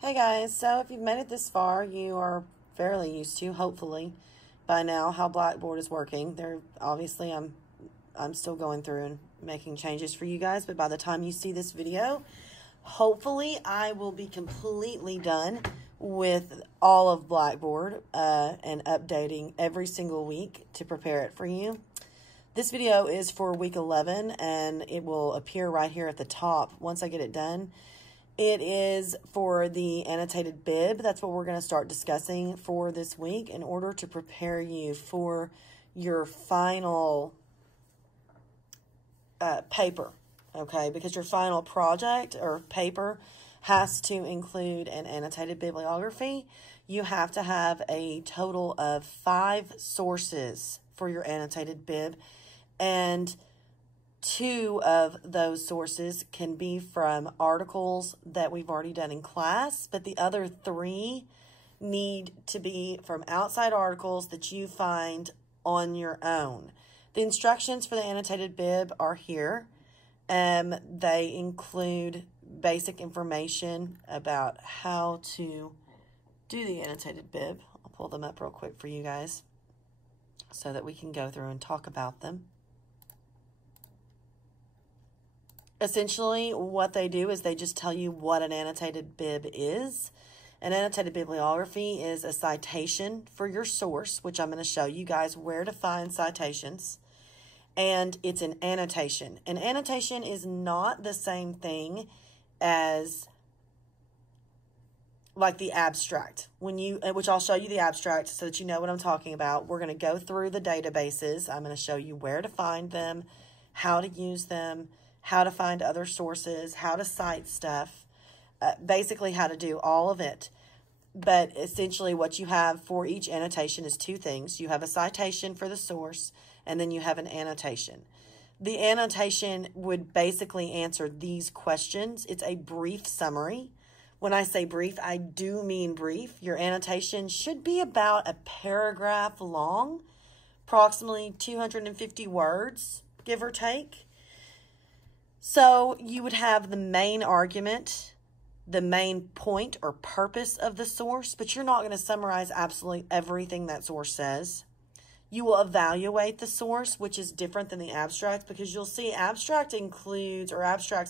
Hey guys, so if you've made it this far, you are fairly used to, hopefully, by now how Blackboard is working. Obviously I'm still going through and making changes for you guys, but by the time you see this video, hopefully I will be completely done with all of Blackboard and updating every single week to prepare it for you. This video is for week 11 and it will appear right here at the top once I get it done. It is for the annotated bib. That's what we're going to start discussing for this week in order to prepare you for your final paper, okay? Because your final project or paper has to include an annotated bibliography. You have to have a total of 5 sources for your annotated bib, and 2 of those sources can be from articles that we've already done in class, but the other 3 need to be from outside articles that you find on your own. The instructions for the annotated bib are here. They include basic information about how to do the annotated bib. I'll pull them up real quick for you guys so that we can go through and talk about them. Essentially, what they do is they just tell you what an annotated bib is. An annotated bibliography is a citation for your source, which I'm going to show you guys where to find citations. And it's an annotation. An annotation is not the same thing as like the abstract. Which I'll show you the abstract so that you know what I'm talking about. We're going to go through the databases. I'm going to show you where to find them, how to use them, how to find other sources, how to cite stuff, basically how to do all of it. But essentially what you have for each annotation is 2 things. You have a citation for the source, and then you have an annotation. The annotation would basically answer these questions. It's a brief summary. When I say brief, I do mean brief. Your annotation should be about a paragraph long, approximately 250 words, give or take. So you would have the main argument, the main point or purpose of the source, but you're not going to summarize absolutely everything that source says. You will evaluate the source, which is different than the abstract, because you'll see abstracts,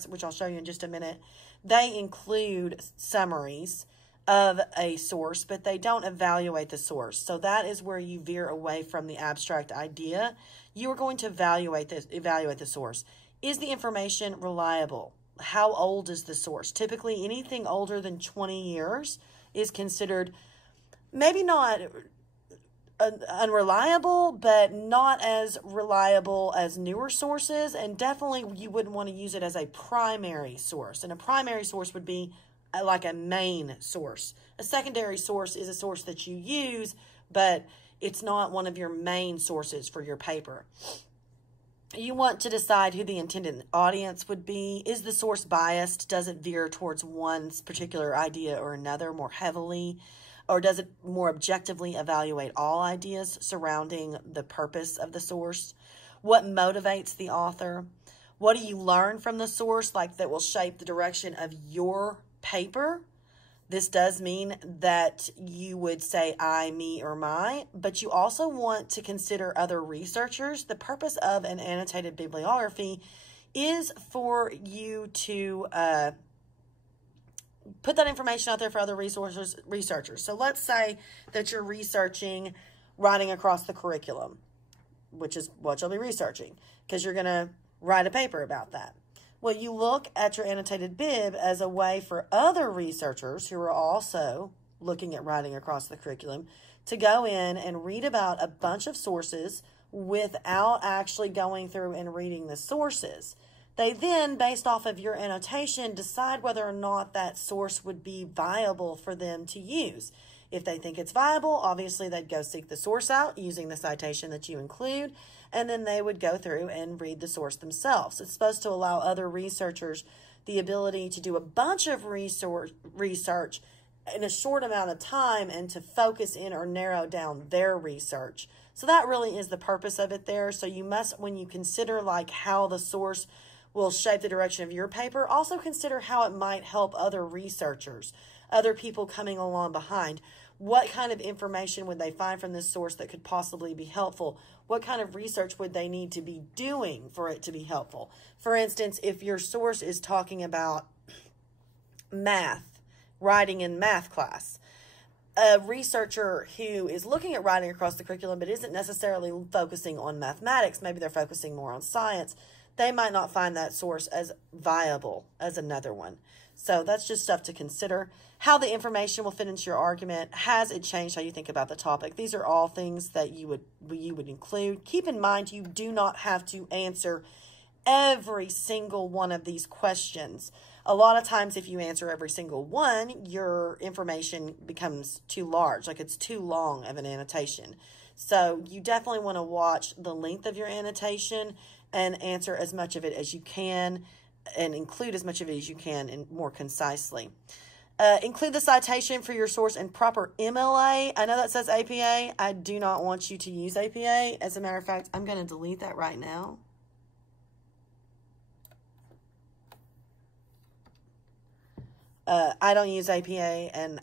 which I'll show you in just a minute, they include summaries of a source, but they don't evaluate the source. So that is where you veer away from the abstract idea. You are going to evaluate the source. Is the information reliable? How old is the source? Typically, anything older than 20 years is considered maybe not unreliable, but not as reliable as newer sources. And definitely you wouldn't want to use it as a primary source. And a primary source would be like a main source. A secondary source is a source that you use, but it's not one of your main sources for your paper. You want to decide who the intended audience would be. Is the source biased? Does it veer towards one particular idea or another more heavily? Or does it more objectively evaluate all ideas surrounding the purpose of the source? What motivates the author? What do you learn from the source that will shape the direction of your paper? This does mean that you would say I, me, or my, but you also want to consider other researchers. The purpose of an annotated bibliography is for you to put that information out there for other researchers. So let's say that you're researching writing across the curriculum, which is what you'll be researching, because you're going to write a paper about that. Well, you look at your annotated bib as a way for other researchers who are also looking at writing across the curriculum to go in and read about a bunch of sources without actually going through and reading the sources. They then, based off of your annotation, decide whether or not that source would be viable for them to use. If they think it's viable, obviously they'd go seek the source out using the citation that you include, and then they would go through and read the source themselves. It's supposed to allow other researchers the ability to do a bunch of research in a short amount of time and to focus in or narrow down their research. So that really is the purpose of it there. So you must, when you consider how the source will shape the direction of your paper, also consider how it might help other researchers. other people coming along behind. What kind of information would they find from this source that could possibly be helpful? What kind of research would they need to be doing for it to be helpful? For instance, if your source is talking about math, writing in math class, a researcher who is looking at writing across the curriculum but isn't necessarily focusing on mathematics, maybe they're focusing more on science, they might not find that source as viable as another one. So that's just stuff to consider. How the information will fit into your argument. Has it changed how you think about the topic? These are all things that you would include. Keep in mind, you do not have to answer every single one of these questions. A lot of times if you answer every single one, your information becomes too large, like it's too long of an annotation. So you definitely want to watch the length of your annotation and answer as much of it as you can and include as much of it as you can and more concisely. Include the citation for your source in proper MLA. I know that says APA. I do not want you to use APA. As a matter of fact, I'm going to delete that right now. I don't use APA, and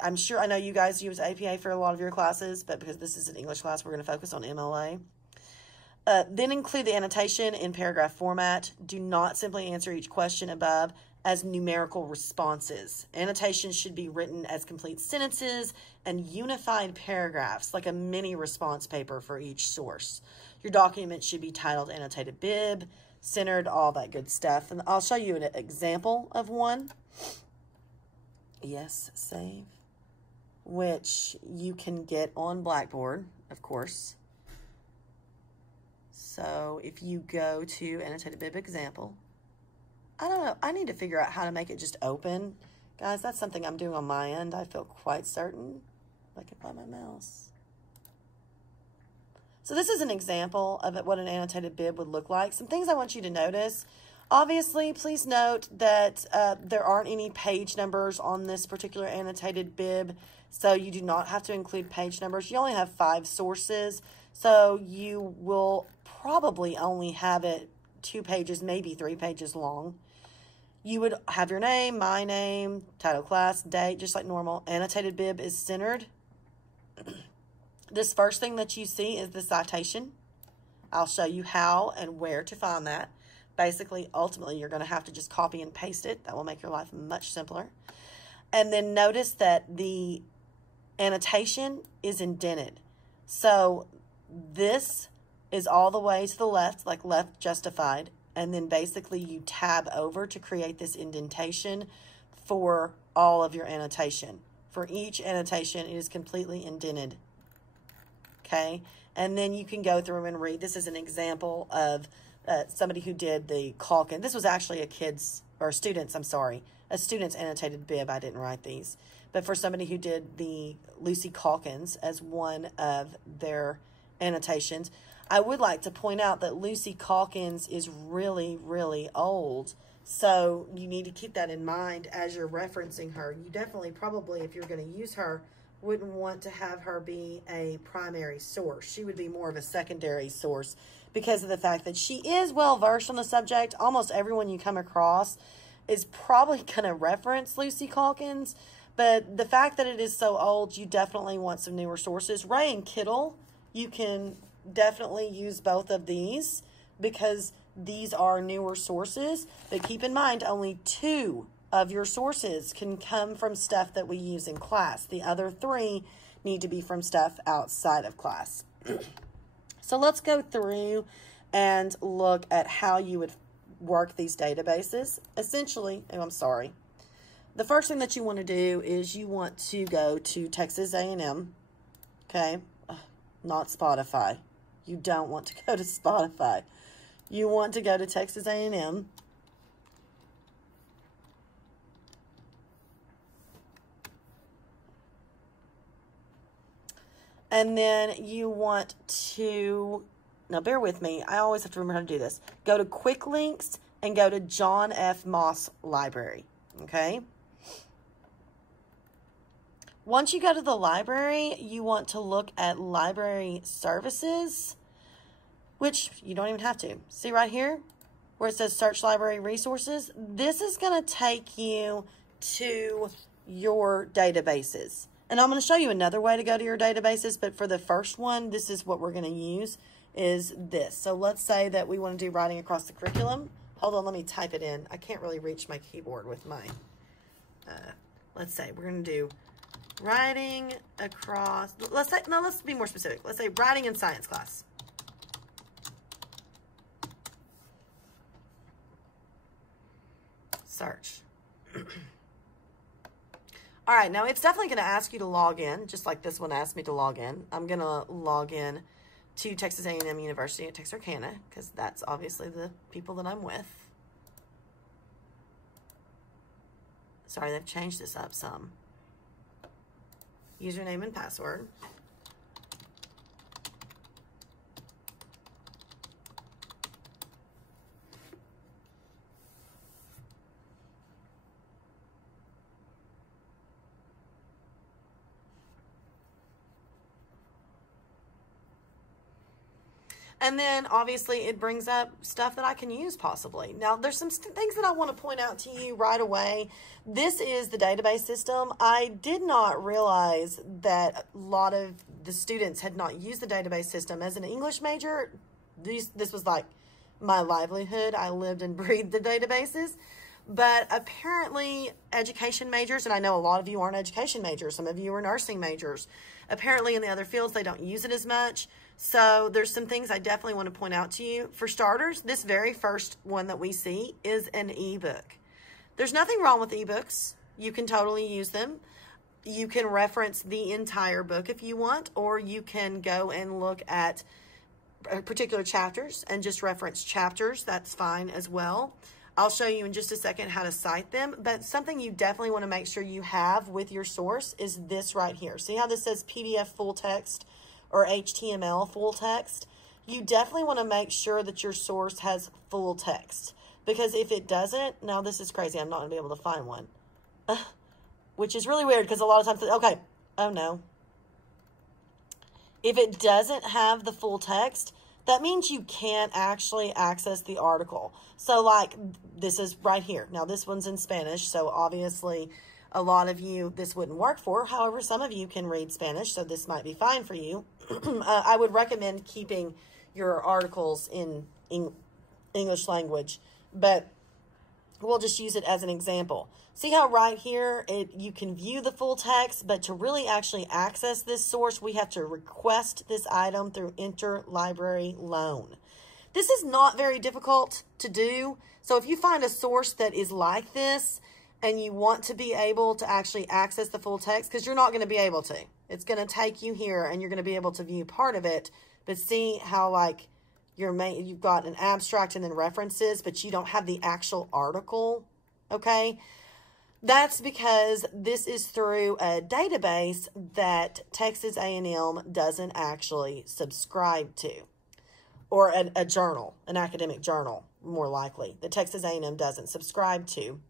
I'm sure I know you guys use APA for a lot of your classes, but because this is an English class, we're going to focus on MLA. Then include the annotation in paragraph format. Do not simply answer each question above as numerical responses. Annotations should be written as complete sentences and unified paragraphs, like a mini response paper for each source. Your document should be titled Annotated Bib, centered, all that good stuff. And I'll show you an example of one. Yes, save, which you can get on Blackboard, of course. So if you go to Annotated Bib example, I don't know, I need to figure out how to make it just open. Guys, that's something I'm doing on my end. I feel quite certain. If I can find my mouse. So this is an example of what an annotated bib would look like. Some things I want you to notice. Obviously, please note that there aren't any page numbers on this particular annotated bib, so you do not have to include page numbers. You only have 5 sources, so you will probably only have it 2 pages, maybe 3 pages long. You would have your name, my name, title, class, date, just like normal. Annotated bib is centered. This first thing that you see is the citation. I'll show you how and where to find that. Basically, ultimately, you're going to have to just copy and paste it. That will make your life much simpler. And then notice that the annotation is indented. So this is all the way to the left, like left justified. And then basically you tab over to create this indentation for all of your annotation. For each annotation, it is completely indented. Okay? And then you can go through and read. This is an example of somebody who did the Calkin. This was actually a student's annotated bib. I didn't write these. But for somebody who did the Lucy Calkins as one of their annotations, I would like to point out that Lucy Calkins is really, really old. So you need to keep that in mind as you're referencing her. You definitely probably, if you're going to use her, wouldn't want to have her be a primary source. She would be more of a secondary source because of the fact that she is well-versed on the subject. Almost everyone you come across is probably going to reference Lucy Calkins, but the fact that it is so old, you definitely want some newer sources. Ray and Kittle, you can definitely use both of these because these are newer sources, but keep in mind only 2 of your sources can come from stuff that we use in class. The other 3 need to be from stuff outside of class. So let's go through and look at how you would work these databases. Essentially, the first thing that you want to do is you want to go to Texas A&M, okay? Not Spotify. You don't want to go to Spotify. You want to go to Texas A&M. And then you want to, now bear with me, I always have to remember how to do this. Go to Quick Links and go to John F. Moss Library, okay? Once you go to the library, you want to look at library services, which you don't even have to. See right here where it says search library resources? This is going to take you to your databases. And I'm going to show you another way to go to your databases, but for the first one, this is what we're going to use, is this. So let's say that we want to do writing across the curriculum. Hold on, let me type it in. I can't really reach my keyboard with my, let's say we're going to do writing across, let's say, no, let's be more specific. Let's say writing in science class. Search. All right, now it's definitely going to ask you to log in, just like this one asked me to log in. I'm going to log in to Texas A&M University at Texarkana, because that's obviously the people that I'm with. Sorry, they've changed this up some. Username and password. And then obviously it brings up stuff that I can use possibly. Now there's some things that I want to point out to you right away. This is the database system. I did not realize that a lot of the students had not used the database system. As an English major, this was like my livelihood. I lived and breathed the databases. But apparently education majors, and I know a lot of you aren't education majors, some of you are nursing majors. Apparently in the other fields, they don't use it as much. So there's some things I definitely want to point out to you. For starters, this very first one that we see is an ebook. There's nothing wrong with ebooks. You can totally use them. You can reference the entire book if you want, or you can go and look at particular chapters and just reference chapters. That's fine as well. I'll show you in just a second how to cite them, but something you definitely want to make sure you have with your source is this right here. See how this says PDF full text or HTML full text? You definitely want to make sure that your source has full text, because if it doesn't, now this is crazy, I'm not going to be able to find one, which is really weird because a lot of times, okay, oh no. If it doesn't have the full text, that means you can't actually access the article. So like this is right here. Now this one's in Spanish, so obviously a lot of you this wouldn't work for. However, some of you can read Spanish, so this might be fine for you. I would recommend keeping your articles in English language, but we'll just use it as an example. See how right here you can view the full text, but to really actually access this source, we have to request this item through interlibrary loan. This is not very difficult to do. So if you find a source that is like this and you want to be able to actually access the full text, because you're not going to be able to. It's going to take you here and you're going to be able to view part of it, but see how like you've got an abstract and then references, but you don't have the actual article, okay? That's because this is through a database that Texas A&M doesn't actually subscribe to, or a journal, an academic journal, more likely, that Texas A&M doesn't subscribe to.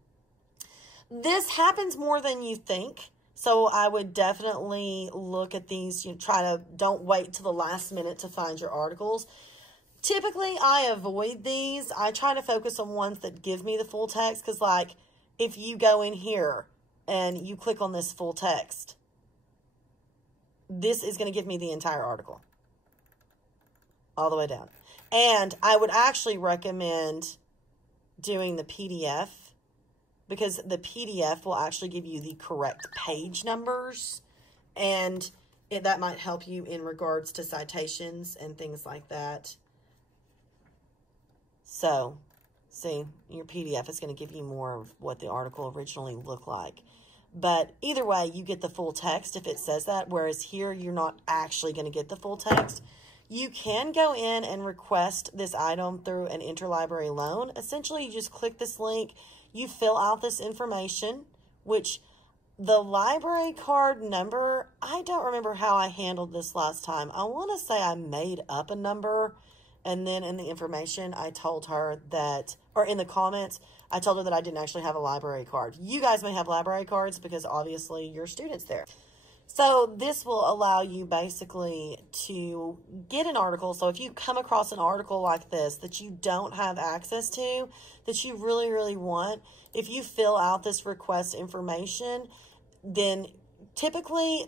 This happens more than you think, so I would definitely look at these. Don't wait till the last minute to find your articles. Typically, I avoid these. I try to focus on ones that give me the full text, because like, if you go in here and you click on this full text, this is going to give me the entire article all the way down. And I would actually recommend doing the PDF, because the PDF will actually give you the correct page numbers, and that might help you in regards to citations and things like that. So, see, your PDF is going to give you more of what the article originally looked like. But either way, you get the full text if it says that, whereas here you're not actually going to get the full text. You can go in and request this item through an interlibrary loan. Essentially, you just click this link, you fill out this information, which the library card number, I don't remember how I handled this last time. I want to say I made up a number, and then in the information, I told her that, or in the comments, I told her that I didn't actually have a library card. You guys may have library cards because obviously you're students there. So this will allow you basically to get an article. So if you come across an article like this that you don't have access to, that you really, really want, if you fill out this request information, then typically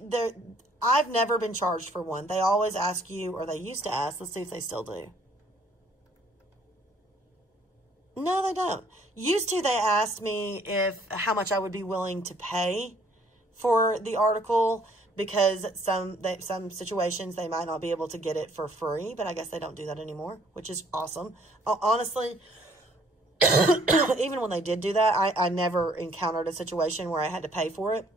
I've never been charged for one. They always ask you, or they used to ask, let's see if they still do. No, they don't. Used to, they asked me how much I would be willing to pay for the article, because some situations they might not be able to get it for free, but I guess they don't do that anymore, which is awesome. Honestly, even when they did do that, I never encountered a situation where I had to pay for it.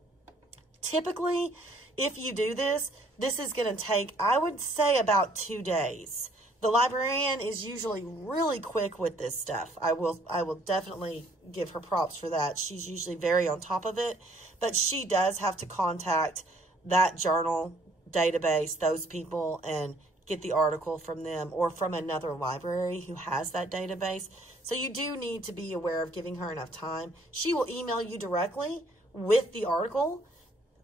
Typically, if you do this, this is going to take, I would say, about 2 days. The librarian is usually really quick with this stuff. I will definitely give her props for that. She's usually very on top of it, but she does have to contact that journal database, those people, and get the article from them or from another library who has that database. So you do need to be aware of giving her enough time. She will email you directly with the article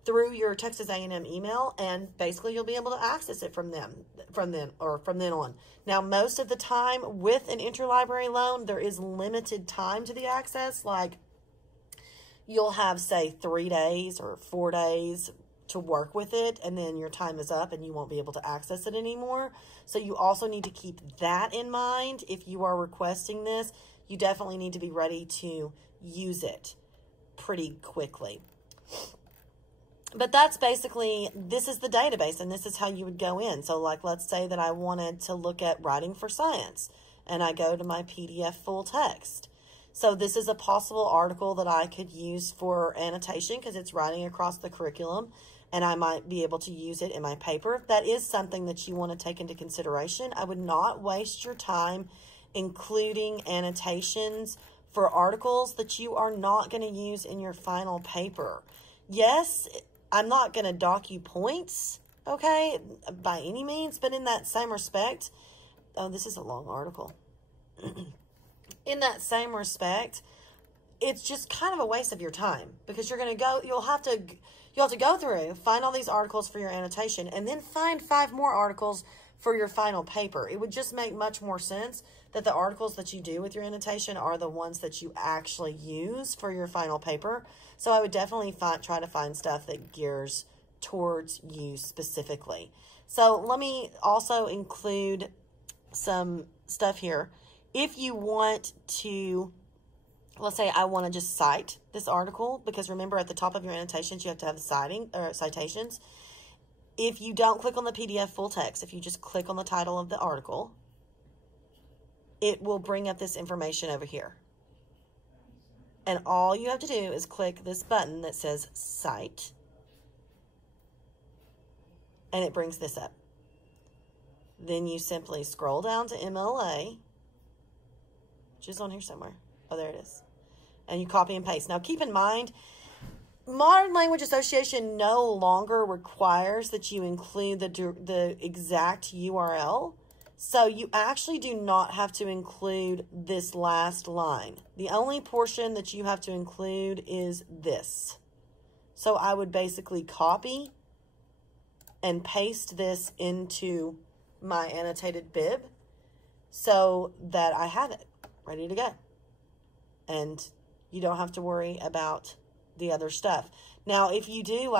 through your Texas A&M email, and basically you'll be able to access it from then on. Now, most of the time with an interlibrary loan, there is limited time to the access. Like, you'll have, say, 3 days or 4 days to work with it, and then your time is up and you won't be able to access it anymore. So you also need to keep that in mind. If you are requesting this, you definitely need to be ready to use it pretty quickly. But that's basically, this is the database, and this is how you would go in. So, like, let's say that I wanted to look at writing for science, and I go to my PDF full text. So this is a possible article that I could use for annotation because it's writing across the curriculum, and I might be able to use it in my paper. That is something that you want to take into consideration. I would not waste your time including annotations for articles that you are not going to use in your final paper. Yes, I'm not going to dock you points, okay, by any means, but in that same respect, oh, this is a long article. In that same respect, it's just kind of a waste of your time, because you're going to go, you'll have to go through, find all these articles for your annotation, and then find 5 more articles for your final paper. It would just make much more sense that the articles that you do with your annotation are the ones that you actually use for your final paper. So I would definitely try to find stuff that gears towards you specifically. So let me also include some stuff here. If you want to, let's say I want to just cite this article, because remember at the top of your annotations you have to have the citations. If you don't click on the PDF full text, if you just click on the title of the article, it will bring up this information over here. And all you have to do is click this button that says Cite, and it brings this up. Then you simply scroll down to MLA, which is on here somewhere. Oh, there it is. And you copy and paste. Now, keep in mind, Modern Language Association no longer requires that you include the exact URL. So you actually do not have to include this last line. The only portion that you have to include is this. So I would basically copy and paste this into my annotated bib so that I have it ready to go. And you don't have to worry about the other stuff. Now, if you do,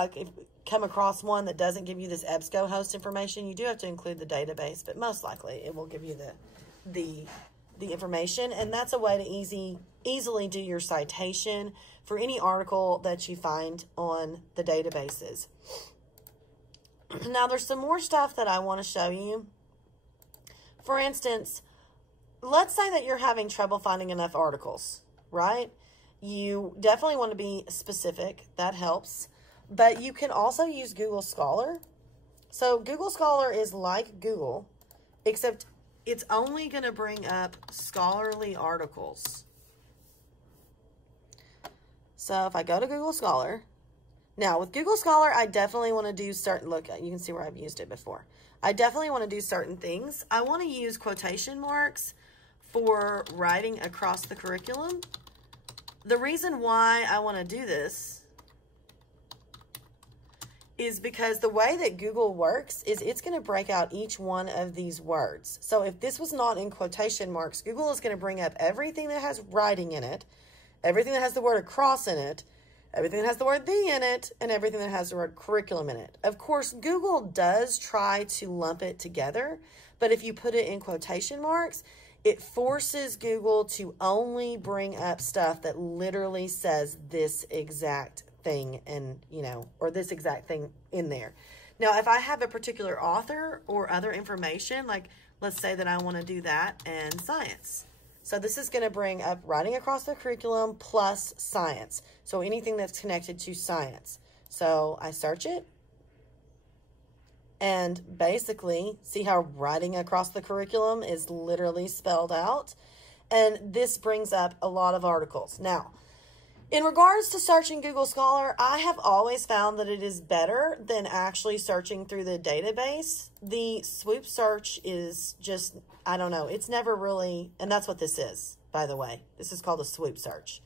come across one that doesn't give you this EBSCO-host information, you do have to include the database, but most likely it will give you the information, and that's a way to easily do your citation for any article that you find on the databases. Now, there's some more stuff that I want to show you. For instance, let's say that you're having trouble finding enough articles, right? You definitely want to be specific. That helps. But you can also use Google Scholar. So Google Scholar is like Google, except it's only going to bring up scholarly articles. So if I go to Google Scholar, now with Google Scholar, I definitely want to do certain, look, you can see where I've used it before. I definitely want to do certain things. I want to use quotation marks for writing across the curriculum. The reason why I want to do this is because the way that Google works is it's going to break out each one of these words. So if this was not in quotation marks, Google is going to bring up everything that has writing in it, everything that has the word across in it, everything that has the word "the" in it, and everything that has the word "curriculum" in it. Of course, Google does try to lump it together, but if you put it in quotation marks, it forces Google to only bring up stuff that literally says this exact thing and, or this exact thing in there. Now, if I have a particular author or other information, like let's say that I want to do that in science. So this is going to bring up writing across the curriculum plus science. So anything that's connected to science. So I search it. And basically, see how writing across the curriculum is literally spelled out? And this brings up a lot of articles. Now, in regards to searching Google Scholar, I have always found that it is better than actually searching through the database. The swoop search is just, I don't know, it's never really, and that's what this is, by the way. This is called a swoop search.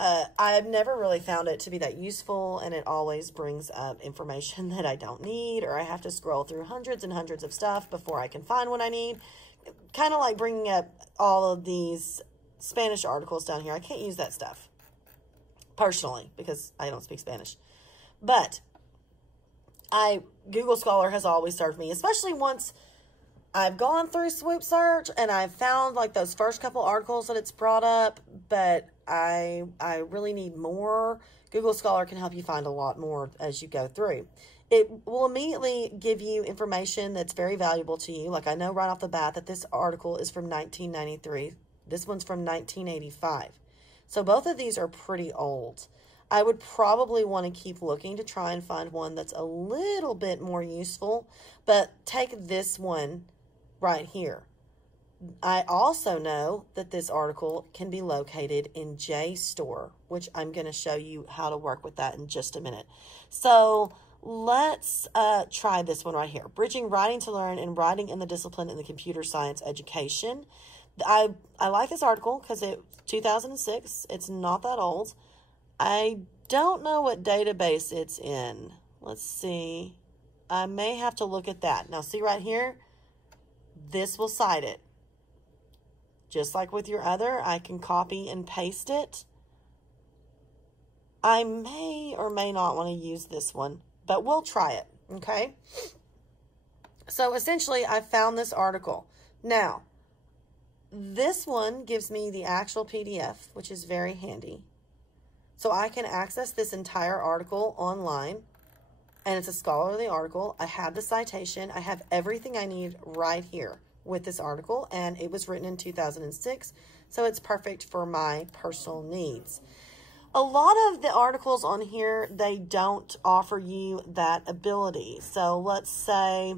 I've never really found it to be that useful, and it always brings up information that I don't need, or I have to scroll through hundreds and hundreds of stuff before I can find what I need. Kind of like bringing up all of these Spanish articles down here. I can't use that stuff, personally, because I don't speak Spanish. But Google Scholar has always served me, especially once I've gone through swoop search and I've found like those first couple articles that it's brought up, but I really need more. Google Scholar can help you find a lot more as you go through. It will immediately give you information that's very valuable to you. Like I know right off the bat that this article is from 1993. This one's from 1985. So both of these are pretty old. I would probably want to keep looking to try and find one that's a little bit more useful, but take this one right here. I also know that this article can be located in JSTOR, which I'm going to show you how to work with that in just a minute. So let's try this one right here. Bridging Writing to Learn and Writing in the Discipline in the Computer Science Education. I like this article because it's 2006. It's not that old. I don't know what database it's in. Let's see. I may have to look at that. Now, see right here? This will cite it. Just like with your other, I can copy and paste it. I may or may not want to use this one, but we'll try it, okay? So essentially, I found this article. Now, this one gives me the actual PDF, which is very handy. So I can access this entire article online, and it's a scholarly article. I have the citation. I have everything I need right here with this article, and it was written in 2006, so it's perfect for my personal needs. A lot of the articles on here, they don't offer you that ability. So let's say,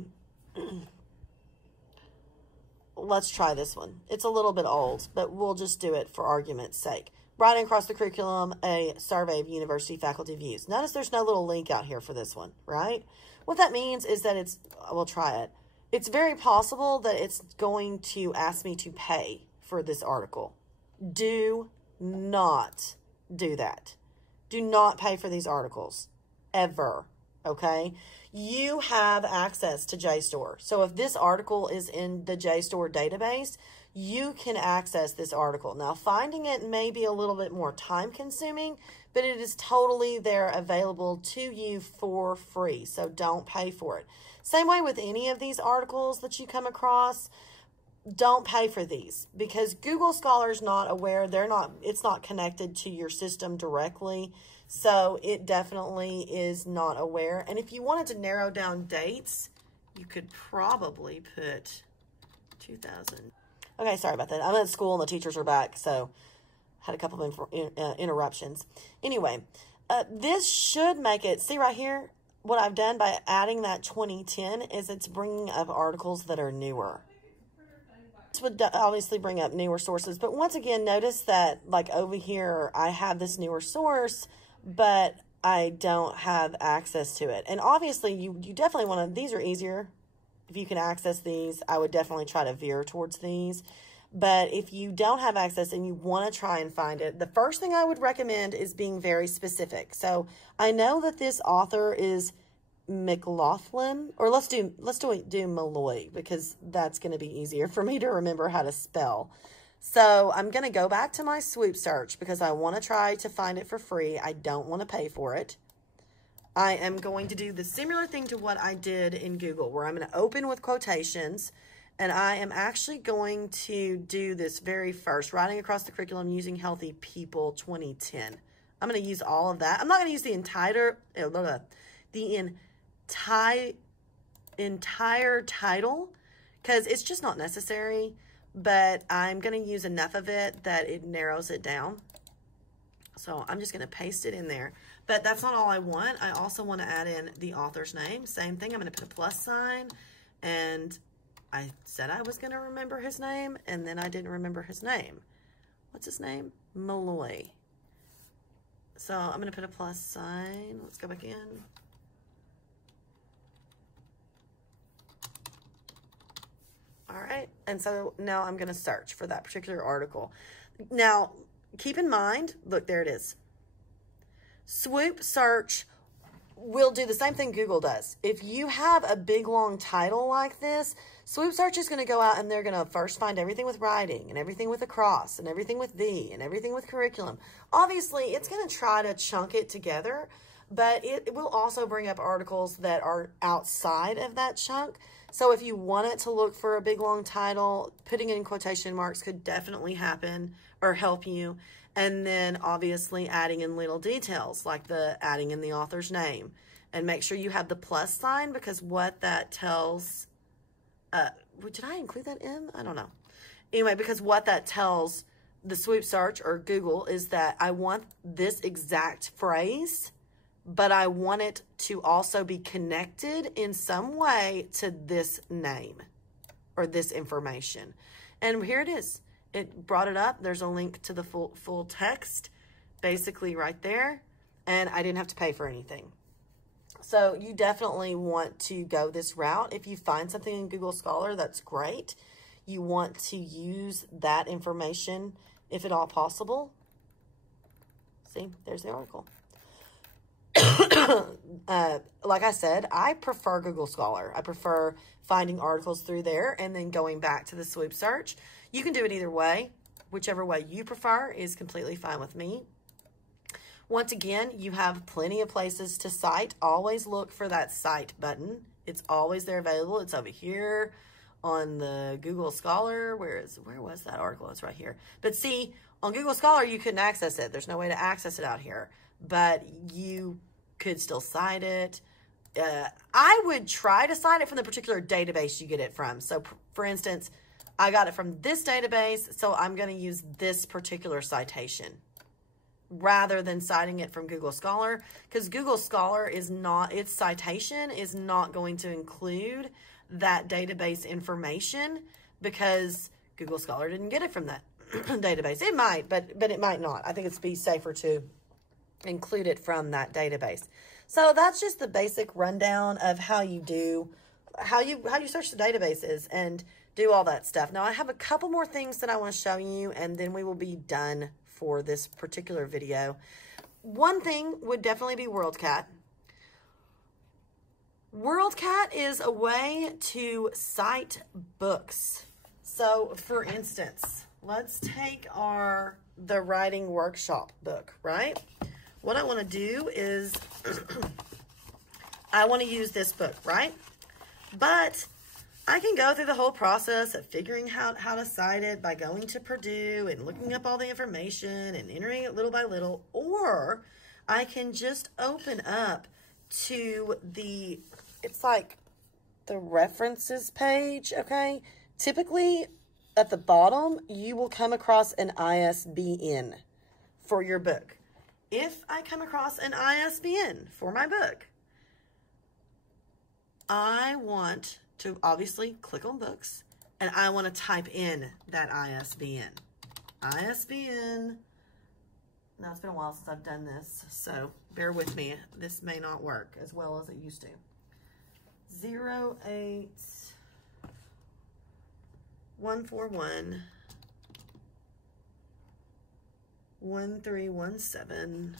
let's try this one. It's a little bit old, but we'll just do it for argument's sake. Writing across the curriculum, a survey of university faculty views. Notice there's no little link out here for this one, right? What that means is that we'll try it. It's very possible that it's going to ask me to pay for this article. Do not do that. Do not pay for these articles, ever, okay? You have access to JSTOR. So if this article is in the JSTOR database, you can access this article. Now, finding it may be a little bit more time-consuming, but it is totally there available to you for free, so don't pay for it. Same way with any of these articles that you come across, don't pay for these because Google Scholar's not aware. It's not connected to your system directly, so it definitely is not aware. And if you wanted to narrow down dates, you could probably put 2000. Okay, sorry about that. I'm at school and the teachers are back, so had a couple of interruptions. Anyway, this should make it, see right here, what I've done by adding that 2010 is it's bringing up articles that are newer. This would obviously bring up newer sources, but once again, notice that like over here, I have this newer source, but I don't have access to it. And obviously, you definitely want to, these are easier. If you can access these, I would definitely try to veer towards these. But if you don't have access and you want to try and find it, the first thing I would recommend is being very specific. So I know that this author is McLaughlin, or let's do Malloy because that's going to be easier for me to remember how to spell. So I'm going to go back to my swoop search because I want to try to find it for free. I don't want to pay for it. I am going to do the similar thing to what I did in Google, where I'm going to open with quotations, and I am actually going to do this very first, writing across the curriculum using healthy people 2010. I'm going to use all of that. I'm not going to use the entire title because it's just not necessary, but I'm going to use enough of it that it narrows it down. So I'm just going to paste it in there. But that's not all I want. I also want to add in the author's name. Same thing. I'm going to put a plus sign. And I said I was going to remember his name, and then I didn't remember his name. What's his name? Malloy. So I'm going to put a plus sign. Let's go back in. All right. And so now I'm going to search for that particular article. Now, keep in mind, look, there it is. Swoop search will do the same thing Google does. If you have a big, long title like this, swoop search is going to go out and they're going to first find everything with writing and everything with across and everything with the and everything with curriculum. Obviously, it's going to try to chunk it together, but it will also bring up articles that are outside of that chunk. So if you wanted to look for a big, long title, putting in quotation marks could definitely happen or help you. And then obviously adding in little details like adding in the author's name, and make sure you have the plus sign, because what that tells, did I include that in? I don't know. Anyway, because what that tells the swoop search or Google is that I want this exact phrase, but I want it to also be connected in some way to this name or this information. And here it is. It brought it up. There's a link to the full text basically right there, and I didn't have to pay for anything. So you definitely want to go this route. If you find something in Google Scholar, that's great. You want to use that information if at all possible. See, there's the article. Like I said, I prefer Google Scholar. I prefer finding articles through there and then going back to the swoop search. You can do it either way. Whichever way you prefer is completely fine with me. Once again, you have plenty of places to cite. Always look for that cite button. It's always there available. It's over here on the Google Scholar. Where was that article? It's right here. But see, on Google Scholar, you couldn't access it. There's no way to access it out here. But you could still cite it. I would try to cite it from the particular database you get it from. So, for instance, I got it from this database, so I'm going to use this particular citation rather than citing it from Google Scholar, because Google Scholar is not, its citation is not going to include that database information because Google Scholar didn't get it from that database. It might, but it might not. I think it's be safer to include it from that database. So that's just the basic rundown of how you search the databases and do all that stuff. Now I have a couple more things that I want to show you, and then we will be done for this particular video. One thing would definitely be WorldCat. WorldCat is a way to cite books. So for instance, let's take the writing workshop book, right? What I want to do is I want to use this book, right? But I can go through the whole process of figuring out how to cite it by going to Purdue and looking up all the information and entering it little by little, or I can just open up to it's like the references page, okay? Typically at the bottom, you will come across an ISBN for your book. If I come across an ISBN for my book, I want to obviously click on books, and I want to type in that ISBN. ISBN. Now, it's been a while since I've done this, so bear with me. This may not work as well as it used to. 08141 1317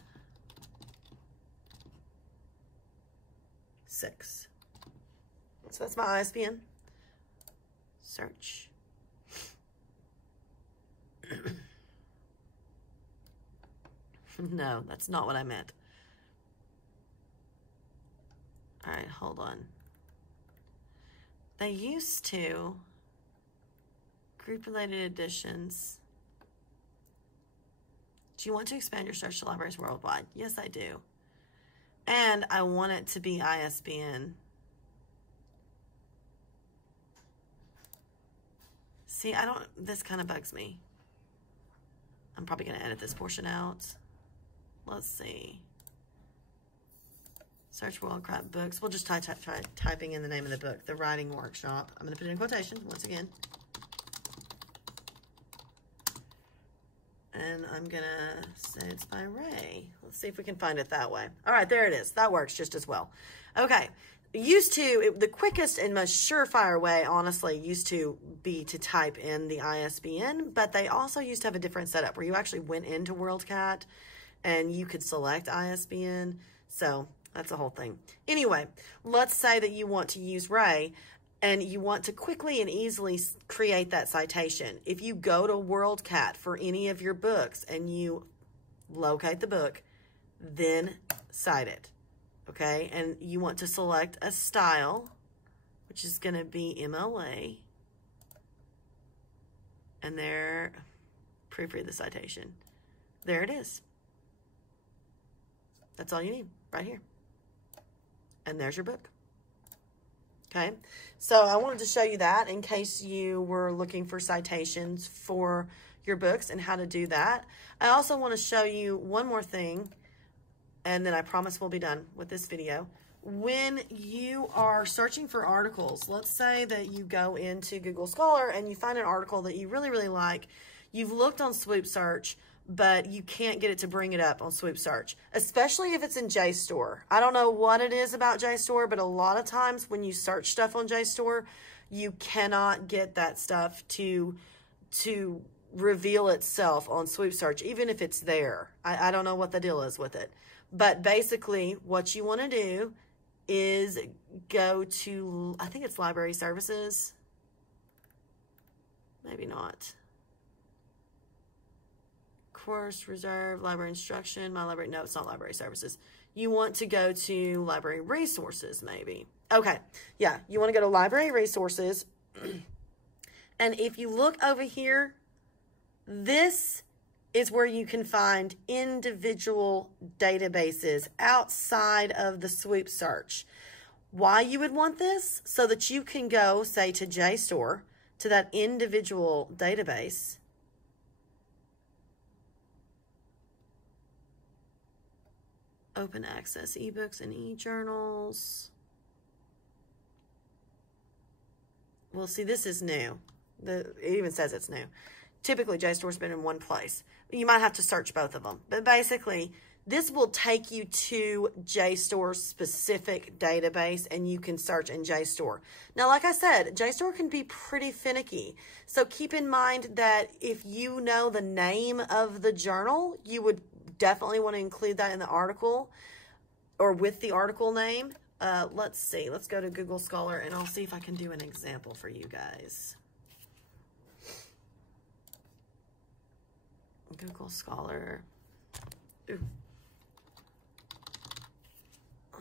6. So that's my ISBN. Search. No, that's not what I meant. All right, hold on. They used to group-related editions. Do you want to expand your search to libraries worldwide? Yes, I do. And I want it to be ISBN. See, this kind of bugs me. I'm probably going to edit this portion out. Let's see. Search WorldCat books. We'll just try typing in the name of the book, The Writing Workshop. I'm going to put it in quotation once again. And I'm going to say it's by Ray. Let's see if we can find it that way. All right, there it is. That works just as well. Okay. The quickest and most surefire way, honestly, used to be to type in the ISBN, but they also used to have a different setup where you actually went into WorldCat and you could select ISBN. So that's the whole thing. Anyway, let's say that you want to use Ray and you want to quickly and easily create that citation. If you go to WorldCat for any of your books and you locate the book, then cite it. Okay, and you want to select a style, which is going to be MLA. And there, proofread the citation. There it is. That's all you need, right here. And there's your book. Okay, so I wanted to show you that in case you were looking for citations for your books and how to do that. I also want to show you one more thing, and then I promise we'll be done with this video. When you are searching for articles, let's say that you go into Google Scholar and you find an article that you really, really like. You've looked on Swoop Search, but you can't get it to bring it up on Swoop Search, especially if it's in JSTOR. I don't know what it is about JSTOR, but a lot of times when you search stuff on JSTOR, you cannot get that stuff to reveal itself on Swoop Search, even if it's there. I don't know what the deal is with it. But basically, what you want to do is go to, I think it's Library Services. Maybe not. Course, Reserve, Library Instruction, My Library. No, it's not Library Services. You want to go to Library Resources, maybe. Okay, yeah, you want to go to Library Resources. And if you look over here, this is where you can find individual databases outside of the Swoop search. Why you would want this? So that you can go, say, to JSTOR, to that individual database. Open access ebooks and e-journals. Well, see, this is new. It even says it's new. Typically, JSTOR's been in one place. You might have to search both of them. But basically, this will take you to JSTOR's specific database, and you can search in JSTOR. Now, like I said, JSTOR can be pretty finicky. So keep in mind that if you know the name of the journal, you would definitely want to include that in the article or with the article name. Let's see. Let's go to Google Scholar, and I'll see if I can do an example for you guys. Google Scholar. Ooh.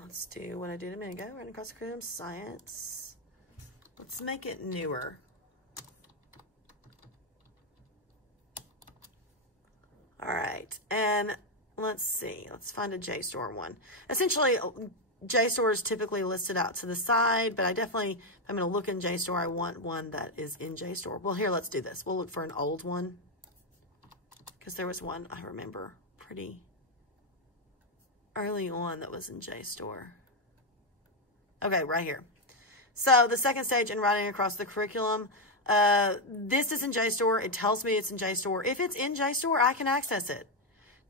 Let's do what I did a minute ago. Running across the curriculum, science. Let's make it newer. All right, and let's see. Let's find a JSTOR one. Essentially, JSTOR is typically listed out to the side, but I definitely, if I'm going to look in JSTOR, I want one that is in JSTOR. Well, here, let's do this. We'll look for an old one, because there was one I remember pretty early on that was in JSTOR. Okay, right here. So the second stage in writing across the curriculum, this is in JSTOR. It tells me it's in JSTOR. If it's in JSTOR, I can access it.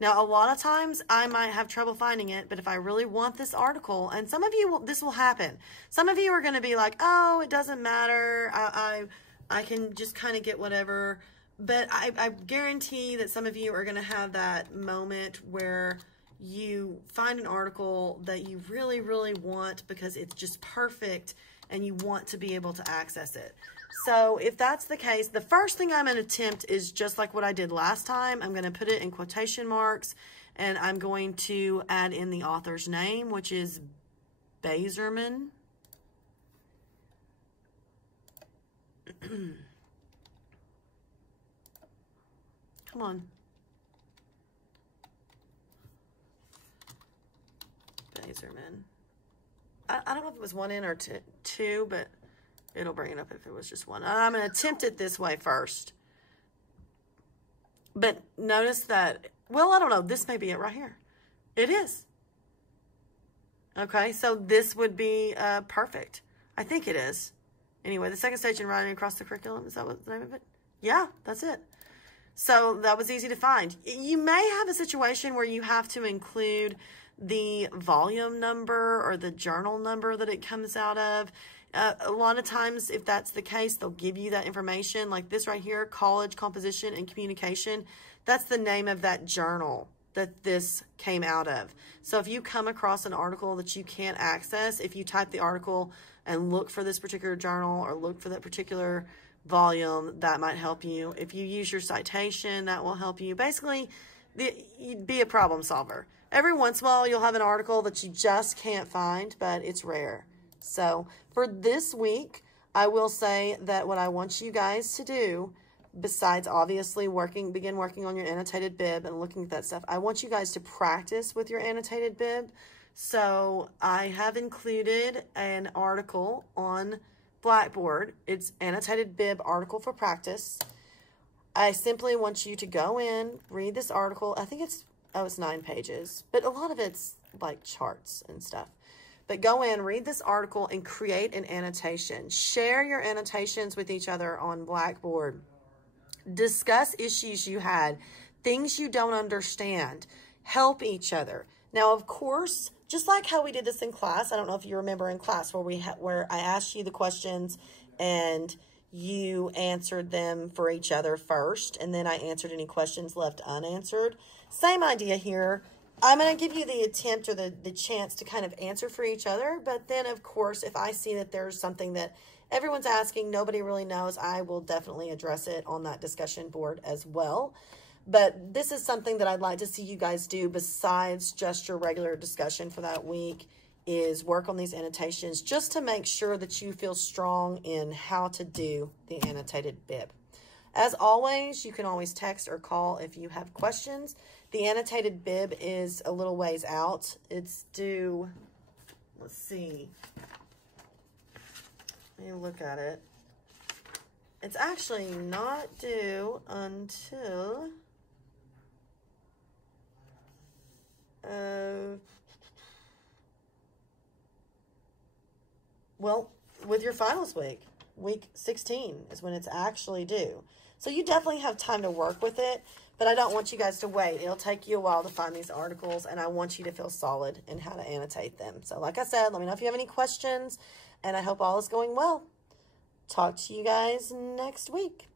Now, a lot of times I might have trouble finding it, but if I really want this article, and some of you, this will happen. Some of you are going to be like, oh, it doesn't matter. I can just kind of get whatever. But I guarantee that some of you are going to have that moment where you find an article that you really, really want because it's just perfect and you want to be able to access it. So if that's the case, the first thing I'm going to attempt is just like what I did last time. I'm going to put it in quotation marks, and I'm going to add in the author's name, which is Bazerman. Come on. Bazerman. I don't know if it was 1 N or two, but it'll bring it up if it was just one. I'm going to attempt it this way first. But notice that, well, I don't know. This may be it right here. It is. Okay, so this would be perfect. I think it is. Anyway, the second stage in writing across the curriculum, is that what the name of it? Yeah, that's it. So that was easy to find. You may have a situation where you have to include the volume number or the journal number that it comes out of. A lot of times, if that's the case, they'll give you that information. Like this right here, College Composition and Communication. That's the name of that journal that this came out of. So if you come across an article that you can't access, if you type the article and look for this particular journal or look for that particular volume, that might help you. If you use your citation, that will help you. Basically, you'd be a problem solver. Every once in a while, you'll have an article that you just can't find, but it's rare. So for this week, I will say that what I want you guys to do, besides obviously begin working on your annotated bib and looking at that stuff, I want you guys to practice with your annotated bib. So I have included an article on Blackboard. It's Annotated Bib Article for Practice. I simply want you to go in, read this article. I think it's 9 pages, but a lot of it's like charts and stuff. But go in, read this article, and create an annotation. Share your annotations with each other on Blackboard. Discuss issues you had, things you don't understand. Help each other. Now, of course, just like how we did this in class, I don't know if you remember in class where I asked you the questions and you answered them for each other first, and then I answered any questions left unanswered. Same idea here. I'm going to give you the attempt or the chance to kind of answer for each other, but then, of course, if I see that there's something that everyone's asking, nobody really knows, I will definitely address it on that discussion board as well. But this is something that I'd like to see you guys do besides just your regular discussion for that week, is work on these annotations just to make sure that you feel strong in how to do the annotated bib. As always, you can always text or call if you have questions. The annotated bib is a little ways out. It's due, let's see. Let me look at it. It's actually not due until... well, with your finals week 16 is when it's actually due. So you definitely have time to work with it, but I don't want you guys to wait. It'll take you a while to find these articles, and I want you to feel solid in how to annotate them. So like I said, let me know if you have any questions, and I hope all is going well. Talk to you guys next week.